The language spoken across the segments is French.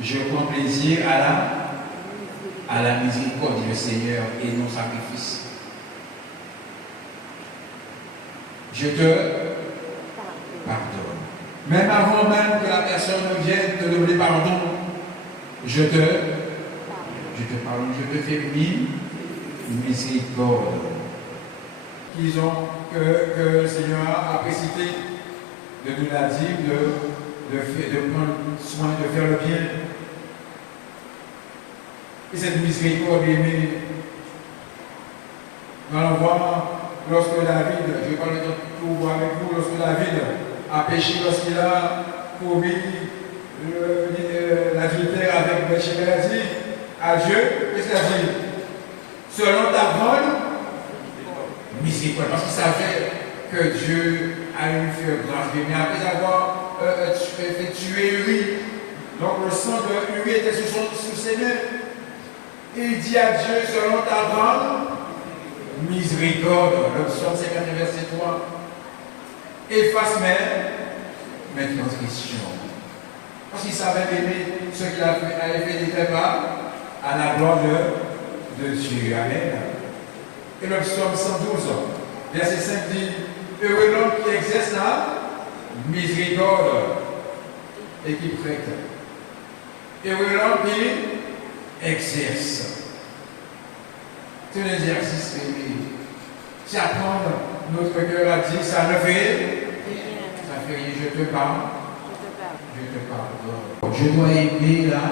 Je prends plaisir à la miséricorde du Seigneur et non sacrifice. Je te pardonne. Même avant même que la personne vienne te demander pardon, je te pardonne, je te fais miséricorde. Que le Seigneur a précité de nous la dire, de prendre soin, de faire le bien. Et cette miséricorde, aimée, nous allons voir lorsque David, je vais pas le temps pour voir avec vous, lorsque David a péché, lorsqu'il a commis l'adultère avec Bathsheba, il a dit à Dieu, qu'est-ce qu'il a dit? Selon ta grande miséricorde, parce qu'il savait que Dieu allait lui faire grâce. Mais après avoir fait tuer Uri, donc le sang de Uri était sous ses mains, et il dit à Dieu, selon ta grande miséricorde, le psaume 50, verset 3, efface mes transgressions. Parce qu'il savait aimer ce qu'il avait fait n'était pas à la gloire de Dieu. Amen. Et le psaume 112, verset 5 dit, heureux l'homme qui exerce la miséricorde et qui prête. Heureux l'homme qui exerce. C'est un exercice aimé. Si apprendre notre cœur à dire, ça ne fait rien, je te parle. Je te pardonne. Je dois aimer la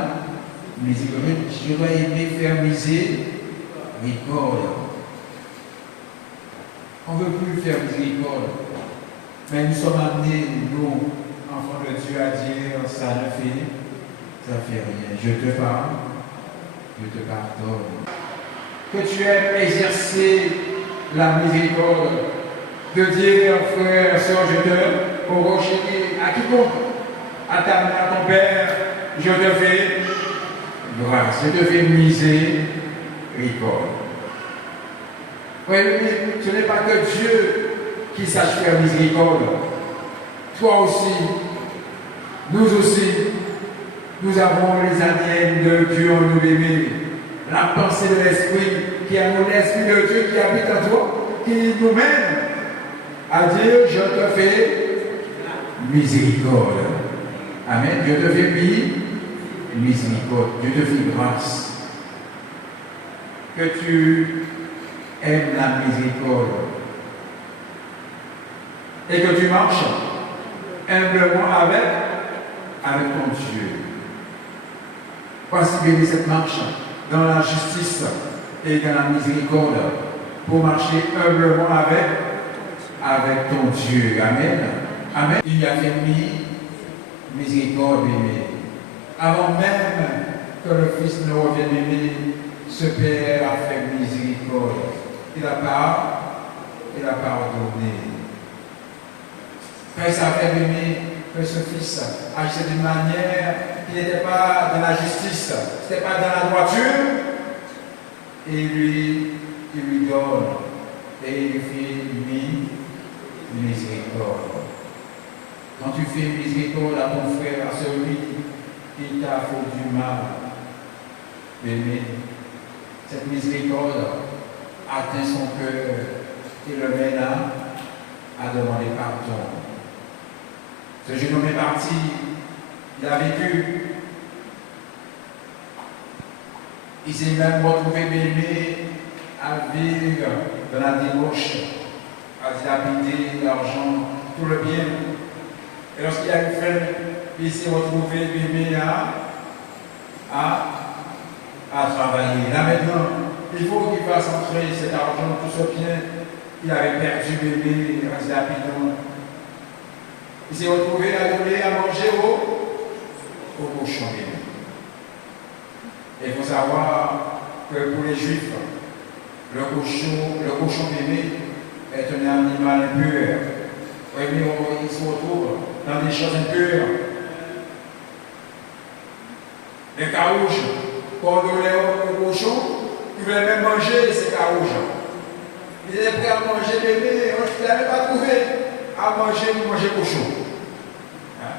miséricorde. Je dois aimer faire miséricorde. On ne veut plus faire miséricorde. Mais nous sommes amenés, nous, enfants de Dieu, à dire ça ne fait rien. Je te parle, je te pardonne. Que tu aimes exercer la miséricorde, de dire, frère, soeur, je te recherche à quiconque, à ta mère, à ton père, je te fais grâce, je te fais miséricorde. Oui, ce n'est pas que Dieu qui sache faire miséricorde. Toi aussi, nous aussi, nous avons les ADN de Dieu en nous aimé. La pensée de l'Esprit, qui est l'Esprit de Dieu qui habite en toi, qui nous mène à dire, je te fais miséricorde. Amen. Je te fais miséricorde. Je te fais grâce. Que tu aimes la miséricorde. Et que tu marches humblement avec ton Dieu. Voici béni cette marche dans la justice et dans la miséricorde pour marcher humblement avec ton Dieu. Amen. Amen. Il a fait miséricorde, aimé. Avant même que le Fils ne revienne aimer, ce Père a fait miséricorde. Il a pardonné. Quand il s'avait aimé que ce Fils agissait d'une manière qui n'était pas dans la justice, ce n'était pas dans la droiture, et il lui donne, et il lui fait miséricorde. Quand tu fais miséricorde à ton frère, à celui qui t'a fait du mal, aimé, cette miséricorde atteint son cœur et le mène à demander pardon. Ce jeune homme est parti, il a vécu, il s'est même retrouvé aimé à vivre dans la débauche, à dilapider l'argent, tout le bien. Et lorsqu'il a eu faim, il s'est retrouvé aimé à travailler. Là maintenant, il faut qu'il fasse entrer cet argent, tout ce bien qu'il avait perdu bébé rapidement. Il s'est retrouvé à donner à manger au cochon. Et il faut savoir que pour les Juifs, le cochon bébé est un animal impur. Oui, mais il se retrouve dans des choses impures. Les carouches, quand on donnait au cochon, il voulait même manger ces carouches. Il était prêt à manger bébé, il n'avait pas trouvé à manger cochon. Hein?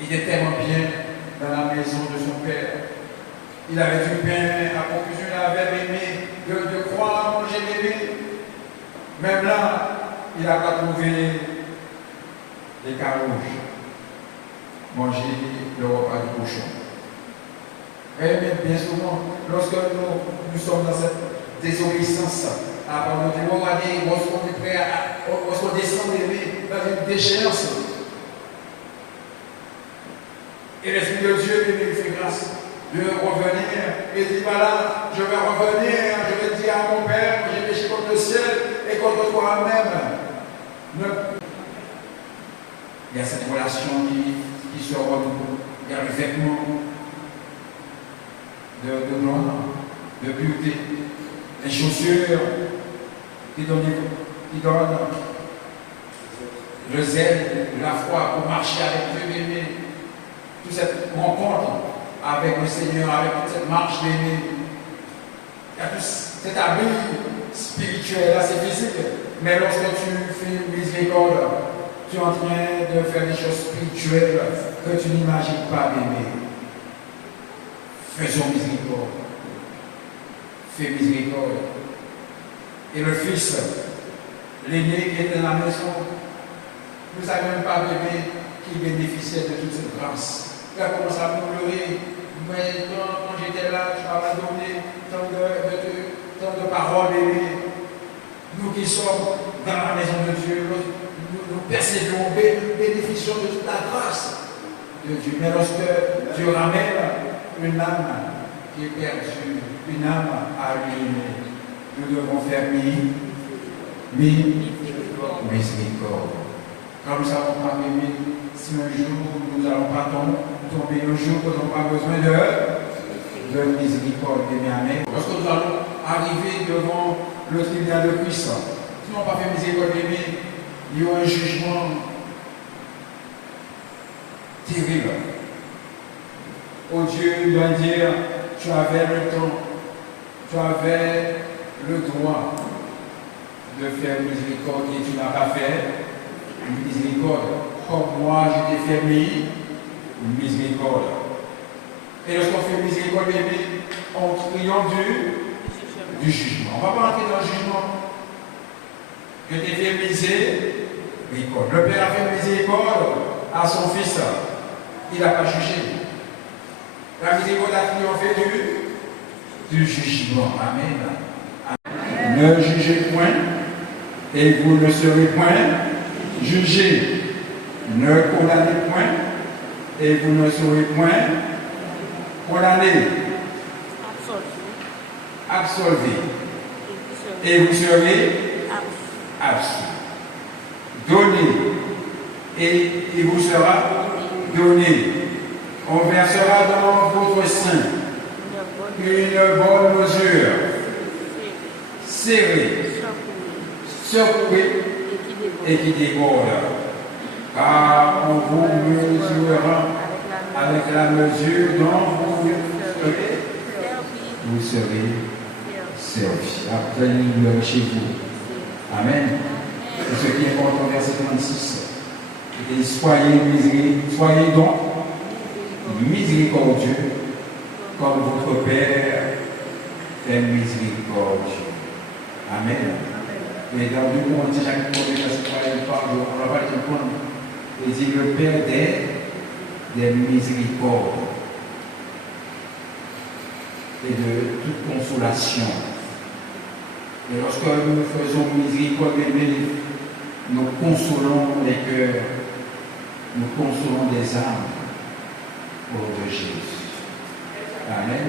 Il Il était tellement bien dans la maison de son père. Il avait du pain à profusion, il avait aimé de croire, manger, bébé. Même là, il n'a pas trouvé les carouges. Manger le repas du cochon. Et même bien souvent, lorsque nous sommes dans cette désobéissance, à nous dire, regardez, lorsqu'on est prêt lorsqu'on descend dans une déchéance, et l'Esprit de Dieu lui fait grâce de revenir et dit, voilà, je vais revenir, je vais dire à mon Père, j'ai péché contre le ciel et contre toi-même. Il y a cette relation qui se renouvelle. Il y a le vêtement de gloire, de beauté, les chaussures qui donnent le zèle, la foi pour marcher avec Dieu aimé. Toute cette rencontre avec le Seigneur, avec toute cette marche d'aimé. Il y a tout cet habit spirituel, là c'est physique, mais lorsque tu fais miséricorde, tu es en train de faire des choses spirituelles que tu n'imagines pas d'aimer. Faisons miséricorde. Fais miséricorde. Et le fils, l'aîné qui était dans la maison, nous ne savions même pas bébé qui bénéficiait de toute cette grâce. Il a commencé à pleurer. Mais quand j'étais là, tu m'avais donné tant de paroles, bébé. Nous qui sommes dans la maison de Dieu, nous percevons, bénéficions de toute la grâce de Dieu. Mais lorsque Dieu ramène une âme qui est perdue, une âme à lui, nous devons faire miséricorde. Quand nous savons pas aimer, si un jour nous n'allons pas tomber, un jour nous n'avons pas besoin de miséricorde, de amen. Lorsque nous allons arriver devant le tribunal de Christ, si nous n'avons pas fait miséricorde, il y aura un jugement terrible. Oh Dieu, il doit dire, tu avais le temps, tu avais le droit de faire miséricorde et tu n'as pas fait miséricorde. Comme moi, je t'ai fait miséricorde. Et lorsqu'on fait miséricorde, on triomphe du jugement. On ne va pas entrer dans le jugement. Je t'ai fait miséricorde. Le Père a fait miséricorde à son Fils. Il n'a pas jugé. La miséricorde a triomphé du jugement. Amen. Amen. Ne jugez point, et vous ne serez point jugés. Ne condamnez point, et vous ne serez point condamnés. Absolvés. Et vous serez absous. Donnez, et il vous sera donné. On versera dans votre sein une bonne mesure, serrée, secouée et qui déborde. Car on vous mesurera avec la mesure dont vous serez servis. Apprenez-le chez vous. Amen. Et ce qui est important, verset 36. Et soyez donc miséricordieux comme votre Père est miséricordieux. Amen. Et dans 2 Corinthiens, chaque fois on va pas le comprendre. Il dit le Père des miséricordes et de toute consolation. Et lorsque nous faisons miséricorde, nous consolons les cœurs, nous consolons les âmes au nom de Jésus. Amen.